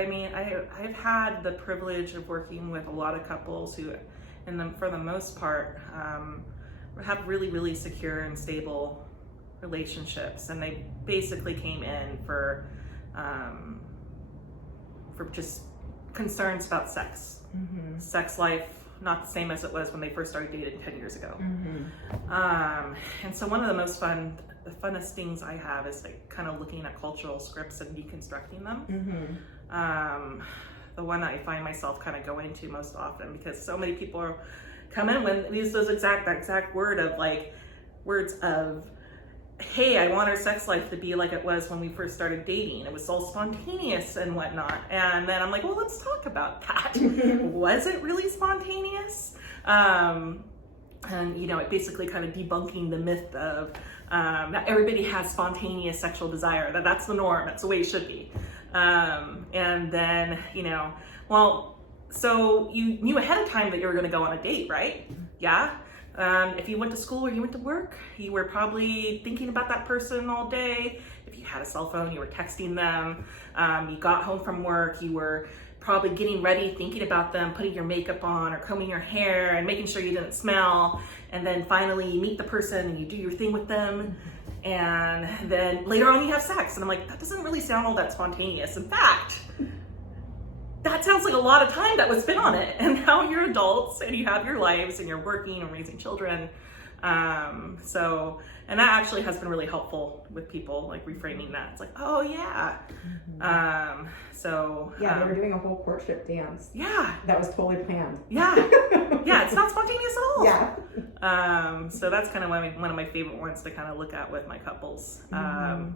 I mean, I've had the privilege of working with a lot of couples who, for the most part, have really, really secure and stable relationships, and they basically came in for just concerns about sex. Mm-hmm. Sex life, not the same as it was when they first started dating 10 years ago. Mm-hmm. And so one of the funnest things I have is like kind of looking at cultural scripts and deconstructing them. Mm-hmm. The one that I find myself kind of going to most often, because so many people come in when use that exact words of, hey, I want our sex life to be like it was when we first started dating. It was all spontaneous and whatnot. And then I'm like, well, let's talk about that. Was it really spontaneous? And, it basically kind of debunking the myth of that everybody has spontaneous sexual desire, that's the norm, that's the way it should be. And then, so you knew ahead of time that you were going to go on a date, right? Yeah. If you went to school or you went to work, you were probably thinking about that person all day. If you had a cell phone, you were texting them. You got home from work, you were probably getting ready, thinking about them, putting your makeup on or combing your hair and making sure you didn't smell. And then finally you meet the person and you do your thing with them. And then later on you have sex. And I'm like, that doesn't really sound all that spontaneous. In fact, that sounds like a lot of time that was spent on it. And now you're adults and you have your lives and you're working and raising children. And that actually has been really helpful with people, like reframing that. It's like, oh yeah. Mm-hmm. They were doing a whole courtship dance. Yeah. That was totally planned. Yeah. Yeah, it's not spontaneous at all. Yeah. So that's kind of one of my favorite ones to kind of look at with my couples. Mm-hmm.